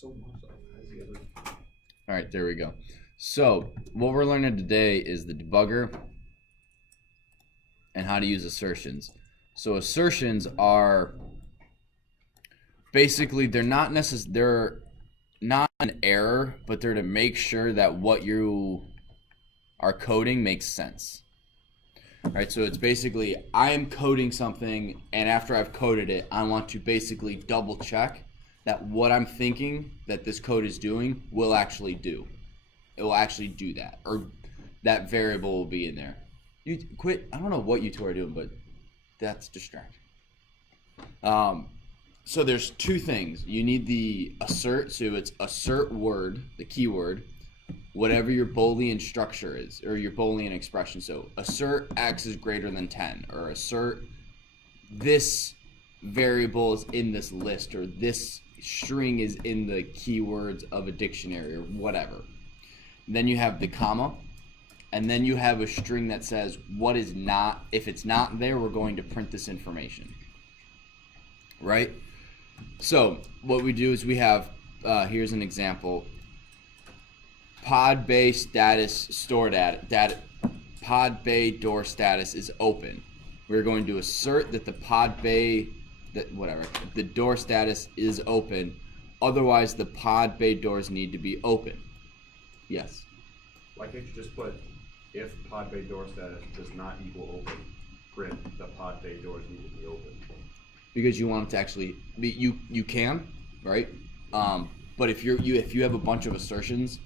so much. All right, there we go. So what we're learning today is the debugger and how to use assertions. So assertions are basically they're not an error, but they're to make sure that what you are coding makes sense. All right, so it's basically I am coding something, and after I've coded it, I want to basically double check that what I'm thinking that this code is doing will actually do. It will actually do that, or that variable will be in there. You quit. I don't know what you two are doing, but that's distracting. So there's two things. You need the assert, so it's assert word, the keyword, whatever your Boolean structure is, or your Boolean expression. So assert x is greater than 10, or assert this variable is in this list, or this string is in the keywords of a dictionary, or whatever. And then you have the comma, and then you have a string that says what is not, if it's not there, we're going to print this information, right? So what we do is we have, here's an example, pod bay status store data, pod bay door status is open. We're going to assert that the pod bay, the door status is open, otherwise the pod bay doors need to be open. Yes. Why can't you just put if pod bay door status does not equal open, print the pod bay doors need to be open? Because you want it to actually be, you can, right? But if you have a bunch of assertions,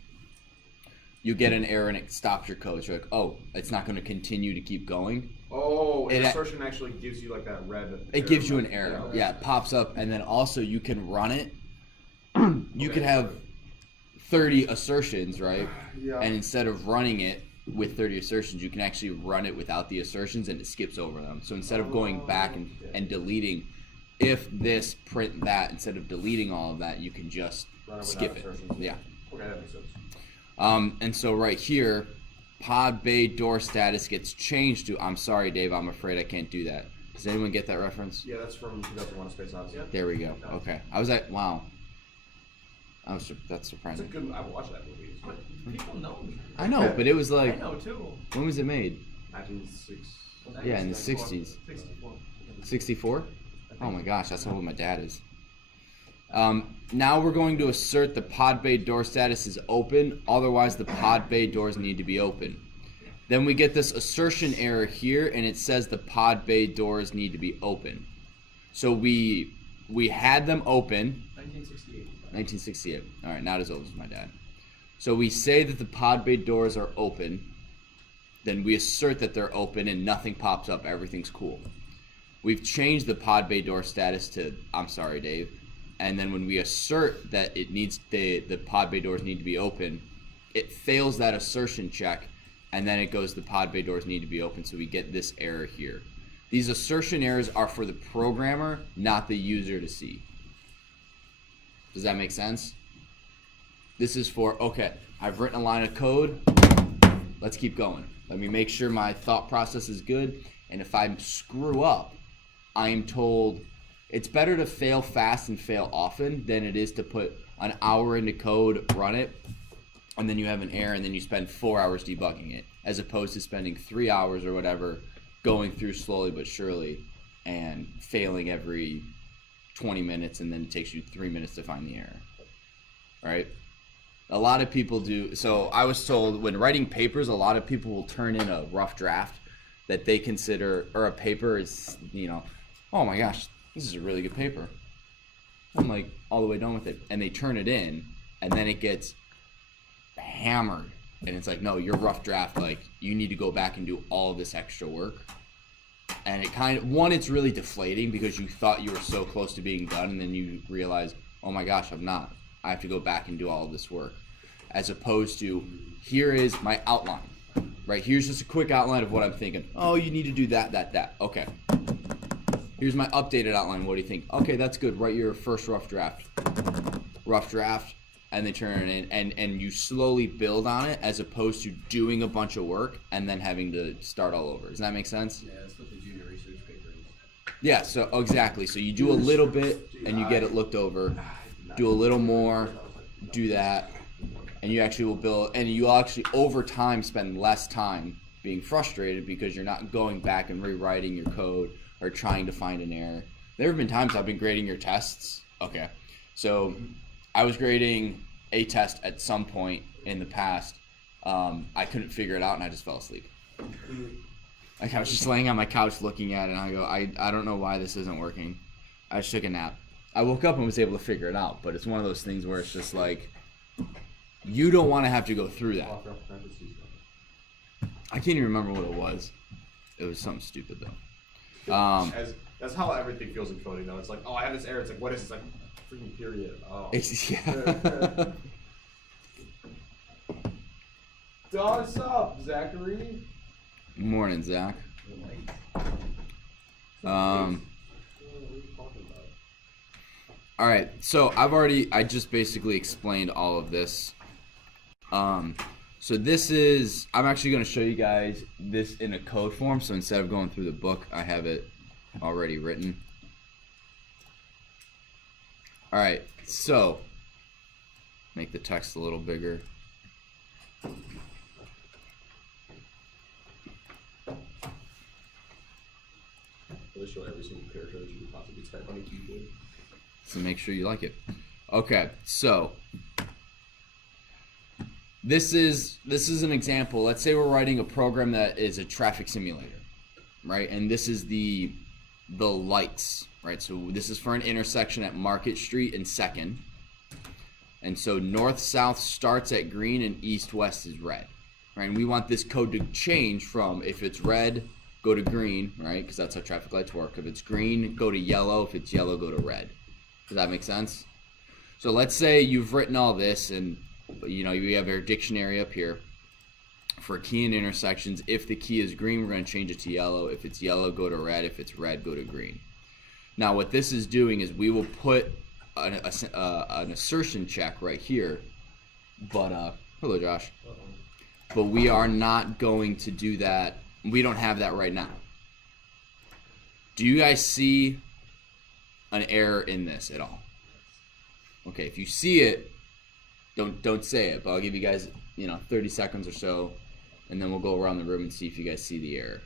you get an error and it stops your code. So you're like, oh, it's not going to continue to keep going. Oh, an assertion actually gives you like that red. It gives you an error. Yeah, it pops up, and then also you can run it. You could have 30 assertions, right? Yeah. And instead of running it with 30 assertions, you can actually run it without the assertions, and it skips over them. So instead of going back and deleting, if this, print that, instead of deleting all of that, you can just skip it. Yeah. Okay, that makes sense. And so right here, pod bay door status gets changed to, I'm sorry, Dave, I'm afraid I can't do that. Does anyone get that reference? Yeah, that's from 2001: A Space Odyssey. There we go. Okay. I was like, wow. That's It's a surprising. good. I watched that movie. But people know me. I know, but it was like, I know too. when was it made? 1960s. Yeah, in the 60s. 64. 64? Oh my gosh, that's how old my dad is. Now we're going to assert the pod bay door status is open, otherwise the pod bay doors need to be open. Then we get this assertion error here, and it says the pod bay doors need to be open. So we had them open. 1968. 1968. All right, not as old as my dad. So we say that the pod bay doors are open. Then we assert that they're open, and nothing pops up. Everything's cool. We've changed the pod bay door status to, I'm sorry, Dave. And then when we assert that it needs the pod bay doors need to be open, it fails that assertion check, and then it goes the pod bay doors need to be open, so we get this error here. These assertion errors are for the programmer, not the user to see. Does that make sense? This is for, okay, I've written a line of code, let's keep going. Let me make sure my thought process is good, and if I screw up, I am told it's better to fail fast and fail often than it is to put an hour into code, run it, and then you have an error and then you spend 4 hours debugging it, as opposed to spending 3 hours or whatever going through slowly but surely and failing every 20 minutes, and then it takes you 3 minutes to find the error, right? A lot of people do. So I was told when writing papers, a lot of people will turn in a rough draft that they consider, or a paper is, you know, oh my gosh, this is a really good paper. I'm like all the way done with it. And they turn it in, and then it gets hammered. And it's like, no, your rough draft, like, you need to go back and do all of this extra work. And it kind of, one, it's really deflating because you thought you were so close to being done, and then you realize, oh my gosh, I'm not. I have to go back and do all of this work. As opposed to, here is my outline, right? Here's just a quick outline of what I'm thinking. Oh, you need to do that, that. Okay. Here's my updated outline. What do you think? Okay, that's good. Write your first rough draft. Rough draft, and they turn it in, and you slowly build on it, as opposed to doing a bunch of work and then having to start all over. Does that make sense? Yeah, that's what the junior research paper is. Yeah, so exactly. So you do a little bit and you get it looked over. Do a little more, do that, and you actually will build, and you actually over time spend less time being frustrated because you're not going back and rewriting your code or trying to find an error. There have been times I've been grading your tests. Okay, so I was grading a test at some point in the past. I couldn't figure it out and I just fell asleep. Like I was just laying on my couch looking at it and I go, I don't know why this isn't working. I just took a nap. I woke up and was able to figure it out, but it's one of those things where it's just like, you don't want to have to go through that. I can't even remember what it was. It was something stupid though. That's how everything feels in coding though. It's like, oh, I have this error. It's like, what is this? Like, freaking period. Oh. Yeah. What's up, Zachary? Morning, Zach. All right, so I just basically explained all of this. So this is, I'm actually going to show you guys this in a code form. So instead of going through the book, I have it already written. All right, so make the text a little bigger. I'll show every single character that you could possibly type on a keyboard. So make sure you like it. Okay, so this is an example. Let's say we're writing a program that is a traffic simulator, right? And this is the lights, right? So this is for an intersection at Market Street and 2nd. And so north-south starts at green and east-west is red, right? And we want this code to change from, if it's red, go to green, right? Because that's how traffic lights work. If it's green, go to yellow. If it's yellow, go to red. Does that make sense? So let's say you've written all this and you have our dictionary up here for key and intersections. If the key is green, we're going to change it to yellow. If it's yellow, go to red. If it's red, go to green. Now what this is doing is we will put an assertion check right here. But, hello Josh. But we are not going to do that. We don't have that right now. Do you guys see an error in this at all? Okay, if you see it, don't say it, but I'll give you guys 30 seconds or so, and then we'll go around the room and see if you guys see the error.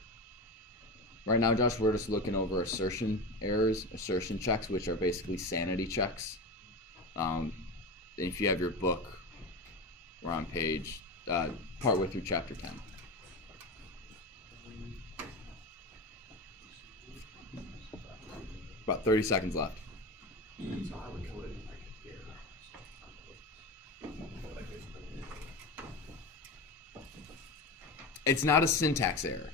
Right now, Josh, we're just looking over assertion errors, assertion checks, which are basically sanity checks. If you have your book, we're on page partway through chapter 10. About 30 seconds left. It's not a syntax error.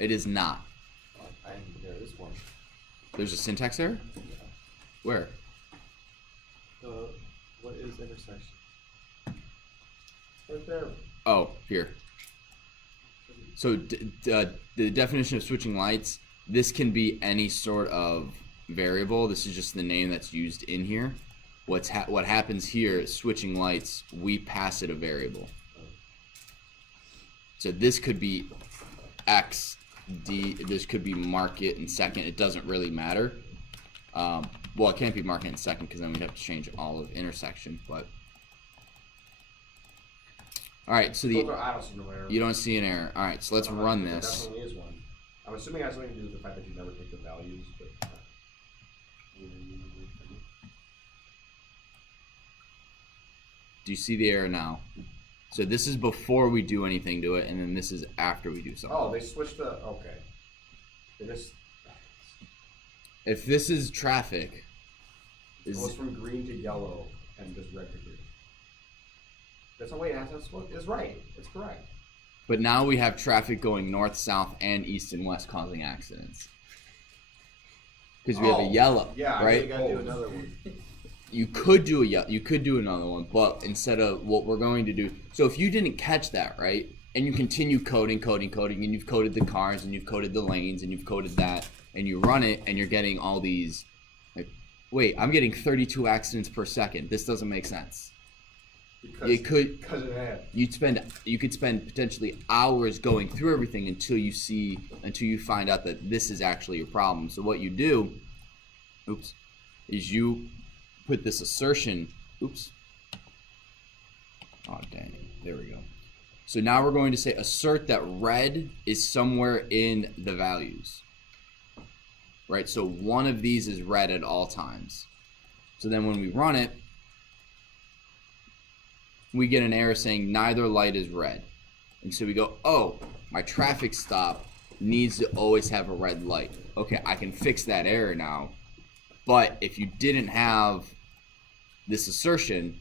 It is not. There is one. There's a syntax error? Where? What is intersection? Right there. Oh, here. So the definition of switching lights, this can be any sort of variable. This is just the name that's used in here. What happens here is switching lights, we pass it a variable. So this could be X, D, this could be market and 2nd. It doesn't really matter. Well, it can't be market and 2nd because then we'd have to change all of intersection. But all right, so I don't see no error. you don't see an error. All right, so let's run this. There definitely is one. I'm assuming it has something to do with the fact that you never take the values, but Do you see the error now? So this is before we do anything to it, and then this is after we do something. oh, they switched the okay. They just If this is traffic, it goes from green to yellow and just red to green. That's the way it has to. It's right. It's correct. but now we have traffic going north, south, and east and west causing accidents. Because we have a yellow, yeah, right? Yeah, I gotta do another one. You could do another one, but instead of what we're going to do, so if you didn't catch that, right, and you continue coding, and you've coded the cars, and you've coded the lanes, and you've coded that, and you run it, and you're getting all these, like, wait, I'm getting 32 accidents per second. This doesn't make sense. Because of that. You could spend potentially hours going through everything until you find out that this is actually your problem. So what you do, is you put this assertion Oops. Oh, dang. There we go. So now we're going to say assert that red is somewhere in the values. Right? So one of these is red at all times. So then when we run it, we get an error saying neither light is red. And so we go, oh, my traffic stop needs to always have a red light. Okay, I can fix that error now. But if you didn't have this assertion,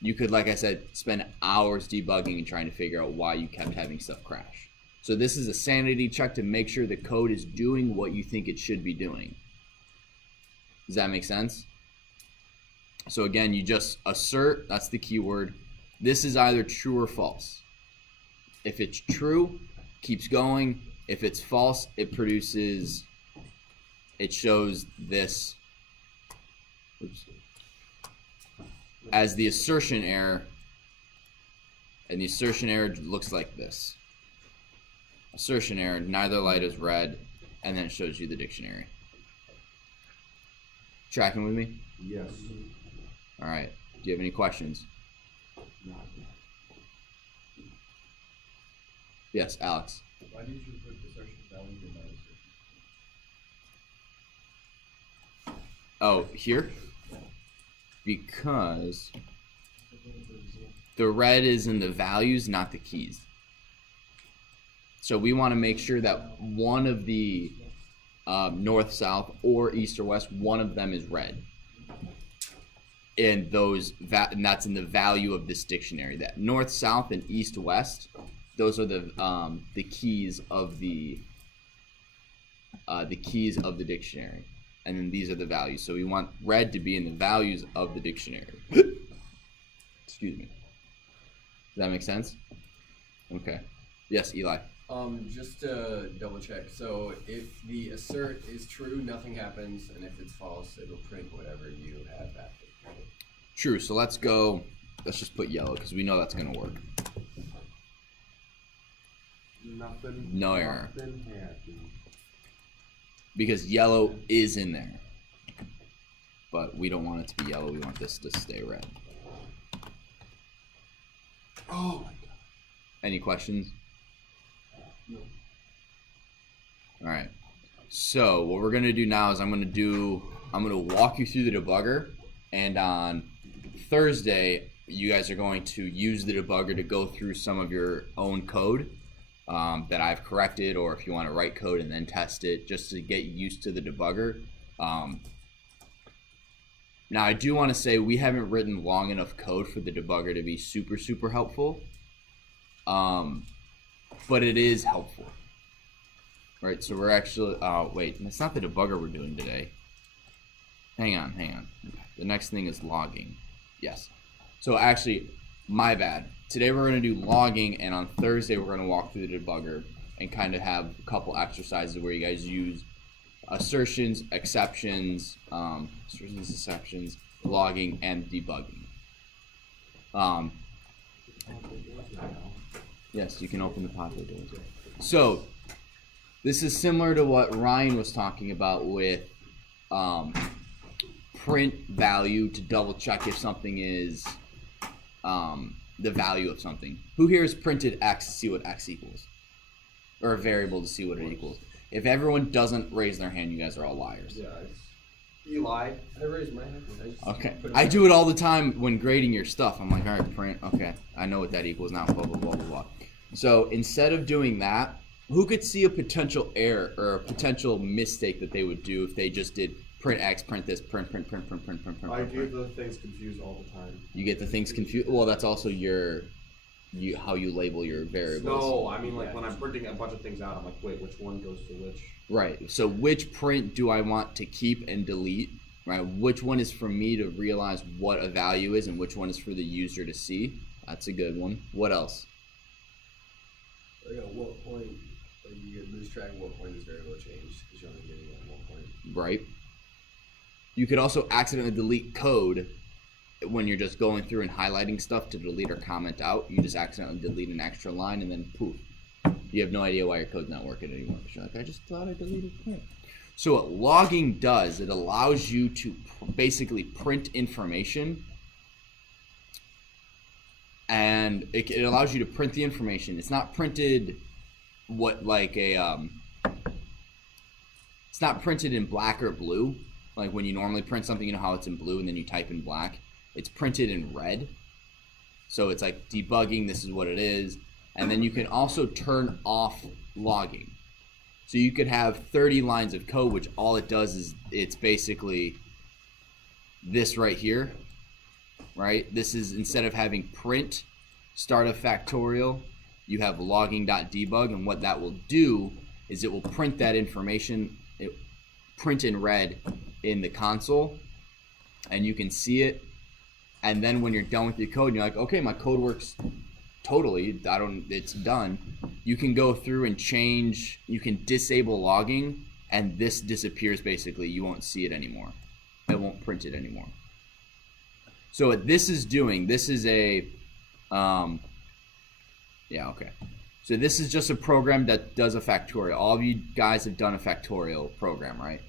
you could, like I said, spend hours debugging and trying to figure out why you kept having stuff crash. So this is a sanity check to make sure the code is doing what you think it should be doing. Does that make sense? So again, you just assert, that's the keyword. This is either true or false. If it's true, keeps going. If it's false, it shows this as the assertion error, and the assertion error looks like this. Assertion error, neither light is red, and then it shows you the dictionary. Tracking with me? Yes. All right. Do you have any questions? Yes, Alex. Why did you put the assertion value in that assertion? Oh, here? Because the red is in the values, not the keys. So we want to make sure that one of the north, south, or east or west, one of them is red. And and that's in the value of this dictionary. That north, south, and east, west, those are the keys of the dictionary. And then these are the values. So we want red to be in the values of the dictionary. Excuse me. Does that make sense? Okay. Yes, Eli. Just to double check. So if the assert is true, nothing happens, and if it's false, it'll print whatever you have after. True. So let's go. Let's just put yellow because we know that's gonna work. Nothing. No error. Nothing happened. Because yellow is in there. But we don't want it to be yellow. We want this to stay red. Oh my god. Any questions? No. All right. So what we're gonna do now is I'm gonna walk you through the debugger, and on Thursday you guys are going to use the debugger to go through some of your own code that I've corrected, or if you want to write code and then test it, just to get used to the debugger. Now I do want to say we haven't written long enough code for the debugger to be super helpful, but it is helpful. Right, so we're actually, wait, it's not the debugger we're doing today. Hang on. The next thing is logging. Yes. So actually, my bad. Today we're going to do logging, and on Thursday we're going to walk through the debugger and kind of have a couple exercises where you guys use assertions, exceptions, logging, and debugging. Yes, you can open the pod doors. So this is similar to what Ryan was talking about with print value to double check if something is the value of something. Who here has printed X to see what X equals? Or a variable to see what it equals? If everyone doesn't raise their hand, you guys are all liars. Yeah. Eli. I raised my hand. Okay. I do it all the time when grading your stuff. I'm like, all right, print. Okay, I know what that equals now. Blah, blah, blah, blah, blah. So instead of doing that, who could see a potential error or a potential mistake that they would do if they just did print X, print this, print. I get the things confused all the time. You get the things confused. Well, that's also how you label your variables. No, I mean like when I'm printing a bunch of things out, I'm like, wait, which one goes to which? Right. So which print do I want to keep and delete? Right. Which one is for me to realize what a value is, and which one is for the user to see? That's a good one. What else? Like at what point, like you lose track of what point this variable changed because you're only getting at one point. Right. You could also accidentally delete code when you're just going through and highlighting stuff to delete or comment out. You just accidentally delete an extra line and then poof. You have no idea why your code's not working anymore. You're like, I just thought I deleted print. So what logging does, it allows you to basically print information and it allows you to print the information. It's not printed it's not printed in black or blue. Like when you normally print something, you know how it's in blue and then you type in black. It's printed in red. So it's like debugging, this is what it is. And then you can also turn off logging. So you could have 30 lines of code, which all it does is it's basically this right here, right? This is, instead of having print start a factorial, you have logging.debug, and what that will do is it will print that information, print in red in the console, and you can see it. And then when you're done with your code and you're like, okay, my code works totally, it's done, you can go through and change, you can disable logging, and this disappears basically. You won't see it anymore. It won't print it anymore. So what this is doing, this is a, yeah, okay. So this is just a program that does a factorial. All of you guys have done a factorial program, right?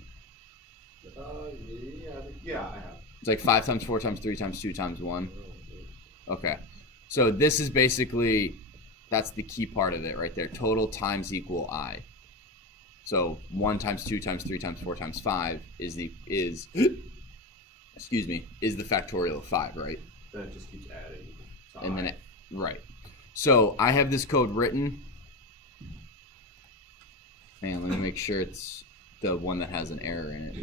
Yeah, I have. It's like 5 times 4 times 3 times 2 times 1. Okay. So this is basically, that's the key part of it right there. Total times equal I. So 1 times 2 times 3 times 4 times 5 is the factorial of 5, right? Then it just keeps adding. And then right. So I have this code written. Man, let me make sure it's the one that has an error in it.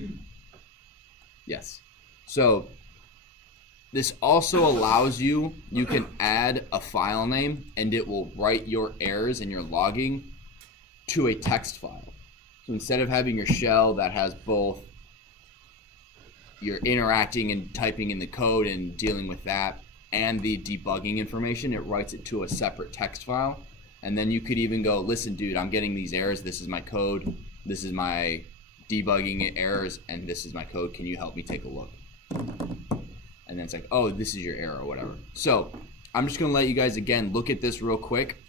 Yes. So this also allows you can add a file name and it will write your errors and your logging to a text file. So instead of having your shell that has both you're interacting and typing in the code and dealing with that and the debugging information, it writes it to a separate text file. And then you could even go, listen, dude, I'm getting these errors. This is my code. This is my debugging errors, and this is my code. Can you help me take a look? And then it's like, oh, this is your error or whatever. So I'm just going to let you guys, again, look at this real quick.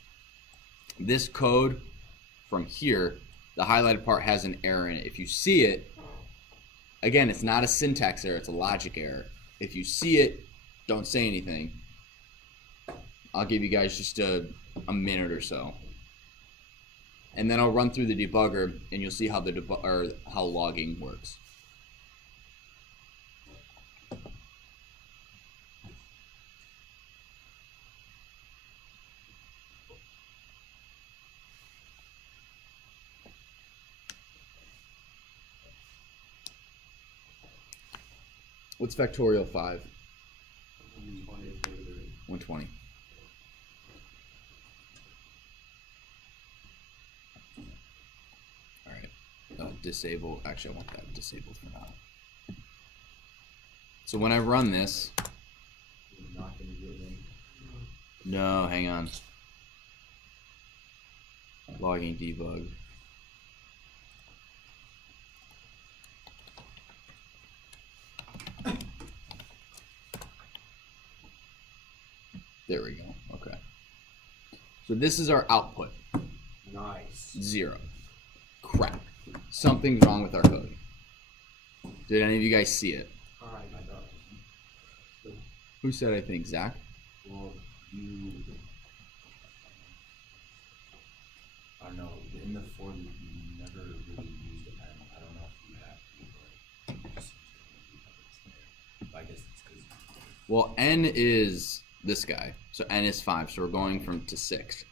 This code from here, the highlighted part has an error in it. If you see it, again, it's not a syntax error, it's a logic error. If you see it, don't say anything. I'll give you guys just a minute or so. And then I'll run through the debugger and you'll see how how logging works. What's factorial 5? 120. All right. Disable. Actually, I want that disabled for now. So when I run this, no, hang on. Logging debug. There we go. Okay. So this is our output. Nice. 0. Crap. Something's wrong with our code. Did any of you guys see it? Alright, I got it. Who said I think? Zach? Well, I don't know, in the for loop, you never really used an n. I don't know if you have to, but it just seems to be I guess it's because. Well, n is this guy. So n is 5. So we're going to 6.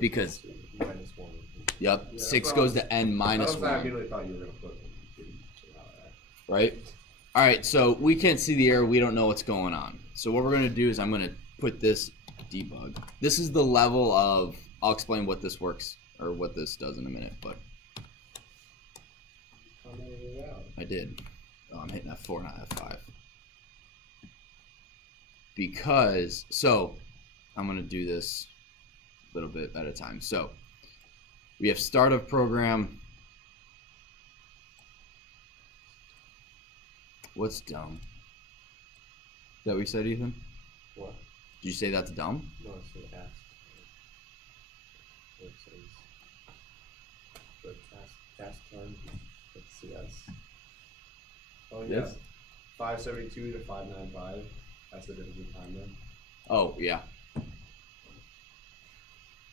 Because, Minus 1. yep, Yeah, 6 goes to n minus I 1. immediately thought you were going to put Right? All right, so we can't see the error. We don't know what's going on. So what we're going to do is I'm going to put this debug. This is the level of, I'll explain what this works or what this does in a minute, but I did. Oh, I'm hitting F4, not F5. Because, so I'm going to do this a little bit at a time. So we have start of program. What's dumb? Is that what you said, Ethan? What? Did you say that's dumb? No, it's an asked. It says the task time with CS. Oh, yeah. 572 to 595. That's the difference in time then. Oh, yeah.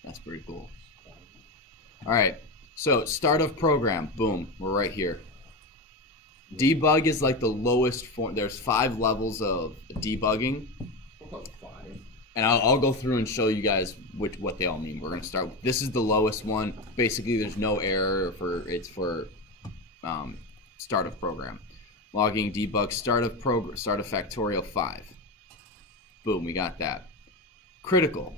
That's pretty cool. All right. So start of program. Boom. We're right here. Debug is like the lowest form. There's 5 levels of debugging. What about 5? And I'll go through and show you guys what they all mean. We're going to start with, this is the lowest one. Basically, there's no error it's for start of program. Logging, debug, start of factorial 5. Boom, we got that. Critical.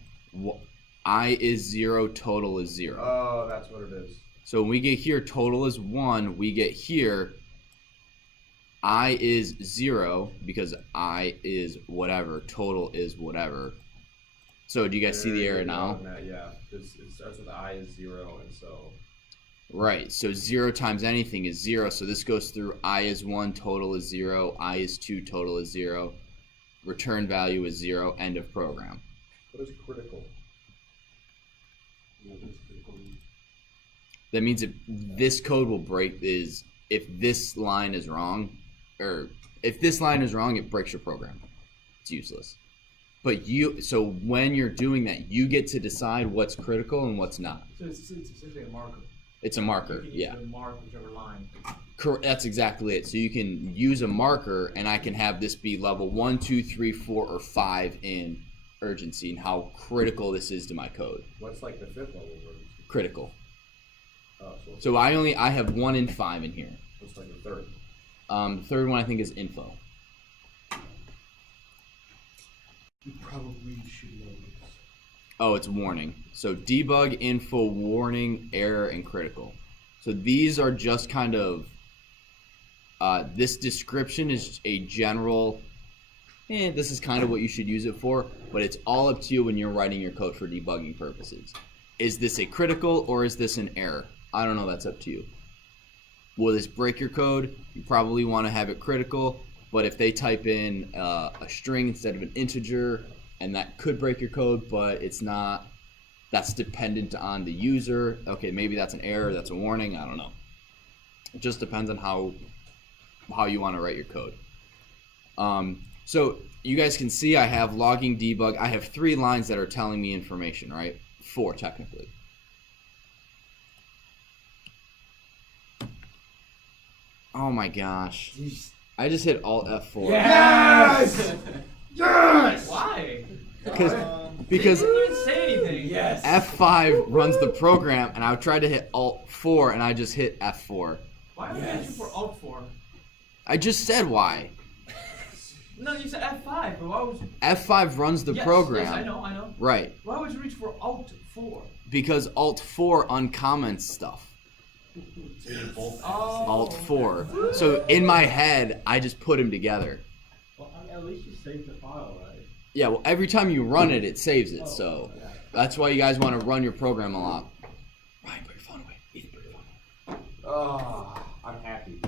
I is 0, total is 0. Oh, that's what it is. So when we get here, total is 1. We get here, I is 0 because I is whatever. Total is whatever. So do you guys see the error now? Yeah, it starts with I is 0, and so. Right. So 0 times anything is 0. So this goes through I is 1, total is 0. I is 2, total is 0. Return value is 0. End of program. What is critical? That means if this code will break is if this line is wrong, or if this line is wrong, it breaks your program. It's useless. But so when you're doing that, you get to decide what's critical and what's not. So it's essentially a marker. It's a marker, You can yeah. mark whichever line. That's exactly it. So you can use a marker, and I can have this be level 1, 2, 3, 4, or 5 in urgency and how critical this is to my code. What's like the 5th level version? Critical. Oh, So I have 1 and 5 in here. what's like the 3rd? The 3rd one I think is info. You probably should know this. Oh, it's warning. So debug, info, warning, error, and critical. So these are just kind of, this description is a general, this is kind of what you should use it for, but it's all up to you when you're writing your code for debugging purposes. Is this a critical or is this an error? I don't know, that's up to you. Will this break your code? You probably want to have it critical, but if they type in a string instead of an integer, and that could break your code, but it's not, that's dependent on the user. Okay, maybe that's an error, that's a warning, I don't know. It just depends on how you want to write your code. So you guys can see I have logging, debug. I have 3 lines that are telling me information, right? 4 technically. Oh my gosh. I just hit Alt F4. Yes! Yes! Why? Because You didn't say anything. Yes. F5 runs the program, and I tried to hit Alt 4, and I just hit F4. Why would you use for Alt 4? I just said why. No, you said F5, but why would you... F5 runs the Yes, program. Yes, I know. Right. Why would you reach for Alt 4? Because Alt 4 uncomments stuff. Oh. Alt 4. So in my head, I just put them together. Well, at least you saved the file, right? Yeah, well, every time you run it, it saves it. So that's why you guys want to run your program a lot. Ryan, put your phone away. Ethan, put your phone away. Oh, I'm happy.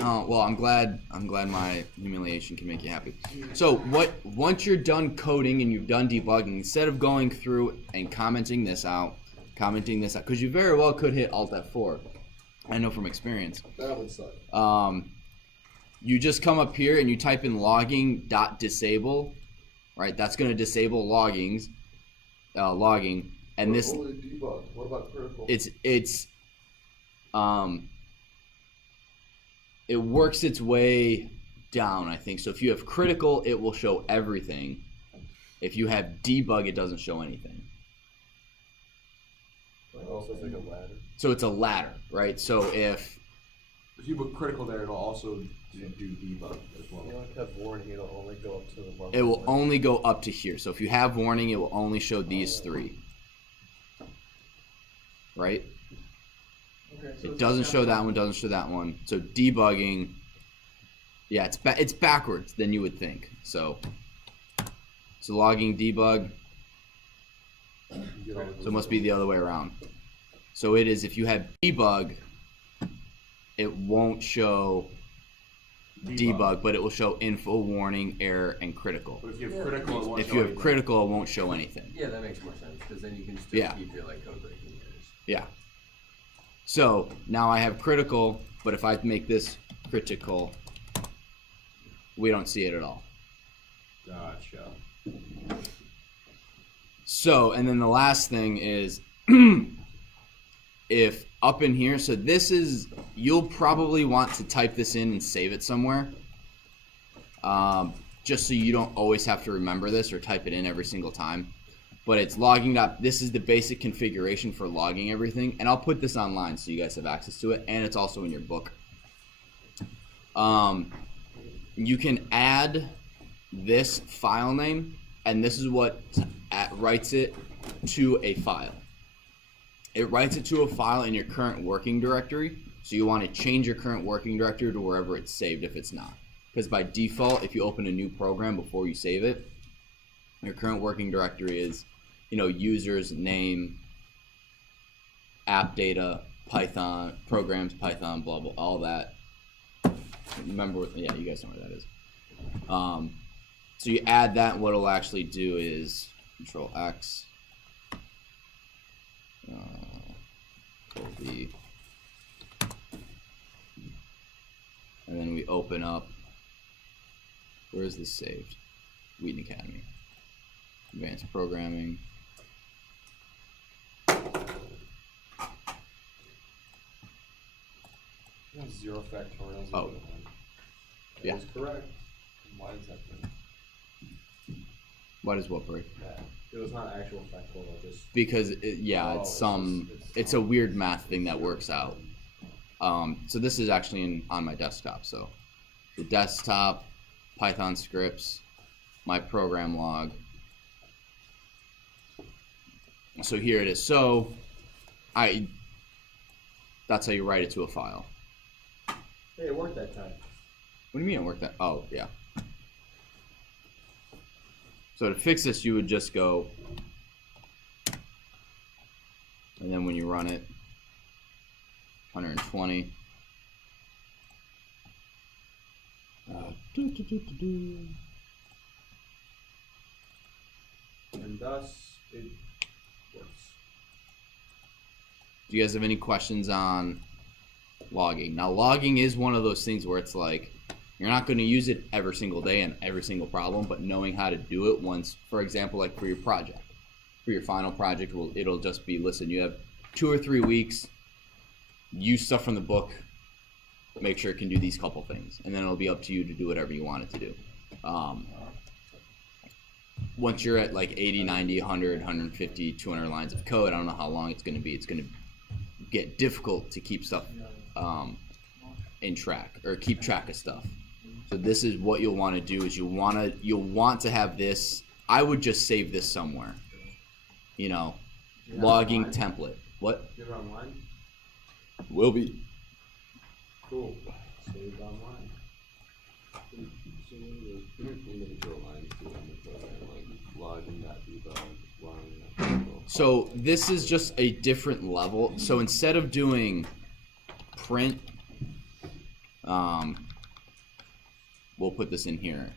Oh, well, I'm glad my humiliation can make you happy. So once you're done coding and you've done debugging, instead of going through and commenting this out, because you very well could hit Alt F4. I know from experience. That would suck. You just come up here and you type in logging.disable, right? That's going to disable logging, and this. Only debug. What about critical? It works its way down, I think. So if you have critical, it will show everything. If you have debug, it doesn't show anything. Also, it's like a ladder. So it's a ladder, right? So if you put critical there, it'll also do debug as well. You don't have warning, it'll only go up to the level. it will only go up to here. So if you have warning, it will only show these 3. Right? Okay, so It doesn't show that one, doesn't show that one. So debugging, yeah, it's backwards than you would think. So logging, debug, so it must be the other way around. So it is, if you have debug, it won't show debug, but it will show info, warning, error, and critical. But if you have critical, it won't If show you have anything. critical, it won't show anything. Yeah, that makes more sense because then you can still Yeah. keep your like code breaking errors. Yeah. So now I have critical, but if I make this critical, we don't see it at all. Gotcha. So, and then the last thing is if up in here, so this is, you'll probably want to type this in and save it somewhere. Just so you don't always have to remember this or type it in every single time. But it's logging. This is the basic configuration for logging everything. And I'll put this online so you guys have access to it. And it's also in your book. You can add this file name. And this is what writes it to a file. It writes it to a file in your current working directory. So you want to change your current working directory to wherever it's saved if it's not. Because by default, if you open a new program before you save it, your current working directory is, users, name, app data, Python, programs, Python, blah, blah, all that. Remember what, yeah, you guys know what that is. So you add that, and what it'll actually do is Control X, Control V, and then we open up. Where is this saved? Wheaton Academy. Advanced Programming. Zero factorial. Oh. Yeah. That is correct. Why is that thing? What is what break? Yeah. It was not actual factorial, just Because Oh, it's a weird math thing that works out. So this is actually on my desktop. So the desktop, Python scripts, my program log. So here it is. So that's how you write it to a file. hey, it worked that time. What do you mean it worked that? Oh, yeah. So to fix this, you would just go, and then when you run it, 120. And thus it works. Do you guys have any questions on logging? Now, logging is one of those things where it's like, you're not going to use it every single day and every single problem, but knowing how to do it once, for example, like for your project, for your final project, it'll just be, listen, you have 2 or 3 weeks, use stuff from the book, make sure it can do these couple things, and then it'll be up to you to do whatever you want it to do. Once you're at like 80, 90, 100, 150, 200 lines of code, I don't know how long it's going to be. It's going to get difficult to keep stuff in track, or keep track of stuff. So this is what you'll want to do, is you'll want to have this. I would just save this somewhere, logging template. What? You're online? Will be. Cool. Saved online. Individual lines too on the program, like logging.debug, logging.debug. So this is just a different level. So instead of doing print, we'll put this in here.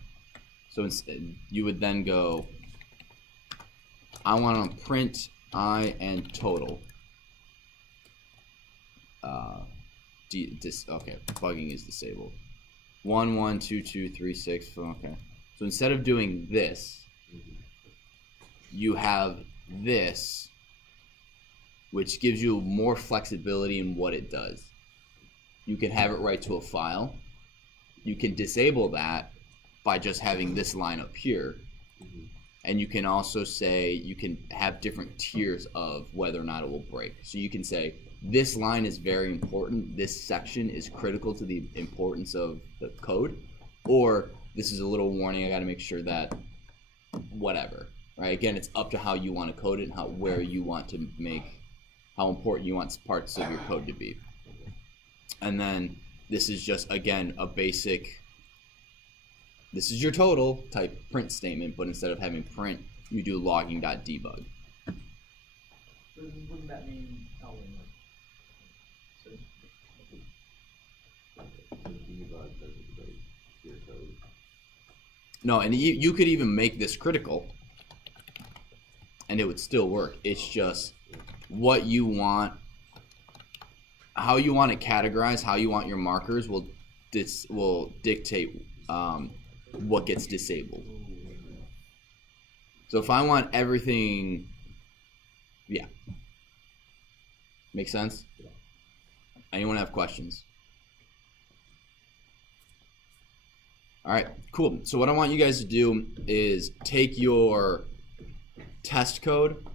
So instead, you would then go, I want to print I and total. Okay, bugging is disabled. 1 1 2 2 3 6 4. Okay. So instead of doing this, you have this, which gives you more flexibility in what it does. You can have it write to a file. You can disable that by just having this line up here. And you can also say, you can have different tiers of whether or not it will break. So you can say, this line is very important, this section is critical to the importance of the code, or this is a little warning, I got to make sure that whatever, right? Again, it's up to how you want to code it and where you want to make, how important you want parts of your code to be. And then this is just, again, a basic, this is your total type print statement, but instead of having print, you do logging.debug. Wouldn't that mean telling them? Debug doesn't break your code. No, and you could even make this critical, and it would still work. It's just what you want, how you want it categorized, how you want your markers will dictate what gets disabled. So if I want everything, yeah. Make sense? Yeah. Anyone have questions? All right, cool. So what I want you guys to do is take your test code,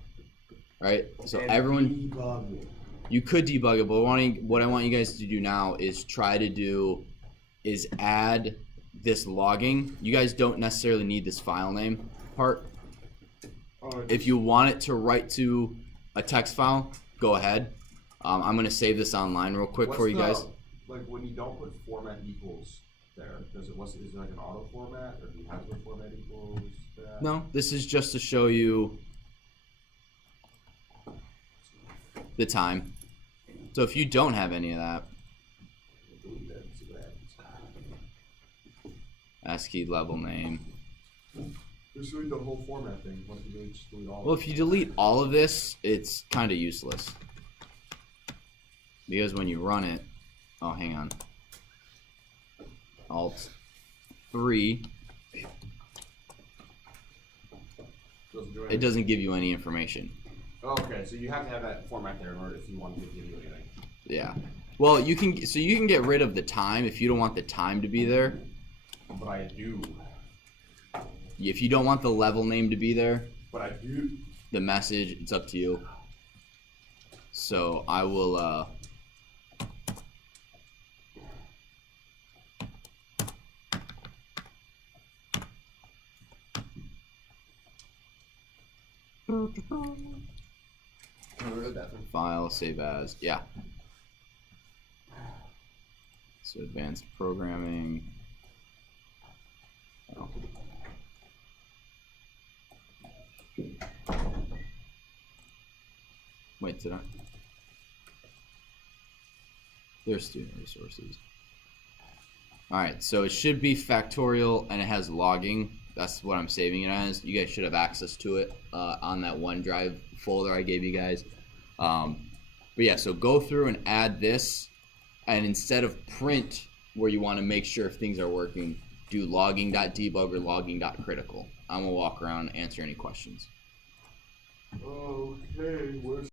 right? So And everyone, debug it. you could debug it, but what I want you guys to do now is try to do is add this logging. You guys don't necessarily need this file name part. If you want it to write to a text file, go ahead. I'm gonna save this online real quick for you guys. Like when you don't put format equals there, is it like an auto format, or do you have to put format equals that? No, this is just to show you the time. So if you don't have any of that, Delete that and see what happens. ASCII level name. Just delete the whole format thing. Once you just delete all. Well, if you delete all of this, it's kind of useless. Because when you run it, oh, hang on. Alt 3, it doesn't give you any information. Oh, okay, so you have to have that format there in order if you want to give you anything. Yeah. Well, you can get rid of the time if you don't want the time to be there. But I do. If you don't want the level name to be there, But I do. the message, it's up to you. So I will file, save as, yeah. So advanced programming. Oh. Wait, did I? There's student resources. Alright, so it should be factorial and it has logging. That's what I'm saving it as. You guys should have access to it on that OneDrive folder I gave you guys. But yeah, so go through and add this, and instead of print where you want to make sure if things are working, do logging.debug or logging.critical. I'm gonna walk around and answer any questions. Okay, where's